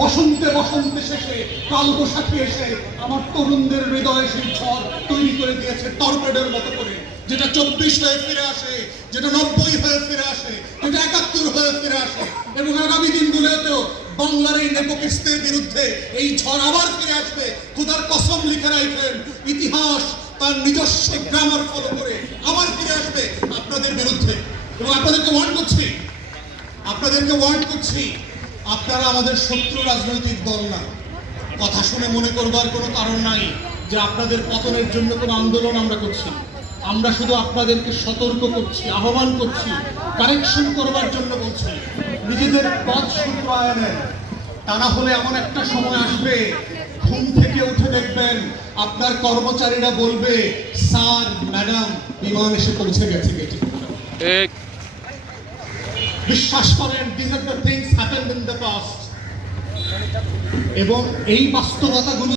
বসন্তে বসন্তে শেষে কালবৈশাখী এসে আমার তরুণদের হৃদয়ে সেই ঝড় তৈরি করে দিয়েছে টর্পেডোর মতো করে, যেটা 24 হয়ে ফিরে আসে, যেটা 90 হয়ে ফিরে আসে, যেটা 71 হয়ে ফিরে আসে। এবং আগামী দিনগুলোতেও বাংলার এই নেপোকিস্তের বিরুদ্ধে এই ঝড় আবার ফিরে আসবে। খোদার কসম লিখে রাখেন, ইতিহাস তার নিজস্ব গ্রামার ফলো করে আবার ফিরে আসবে আপনাদের বিরুদ্ধে। এবং আপনাদেরকে ওয়ার্ন করছি, আপনারা আমাদের শত্রু রাজনৈতিক দল না। কথা শুনে মনে করবার কোনো কারণ নাই যে আপনাদের পতনের জন্য কোনো আন্দোলন আমরা করছি। আমরা শুধু আপনাদেরকে সতর্ক করছি, আহ্বান করছি, কারেকশন করবার জন্য বলছি। নিজেদের পথ শুধরায় নেন, তা না হলে এমন একটা সময় আসবে, ঘুম থেকে উঠে দেখবেন আপনার কর্মচারীরা বলবে, স্যার ম্যাডাম বিমান এসে পৌঁছে গেছে গেটে। বিশ্বাস করেন, these are the things happened in the past, এবং এই বাস্তবতাগুলো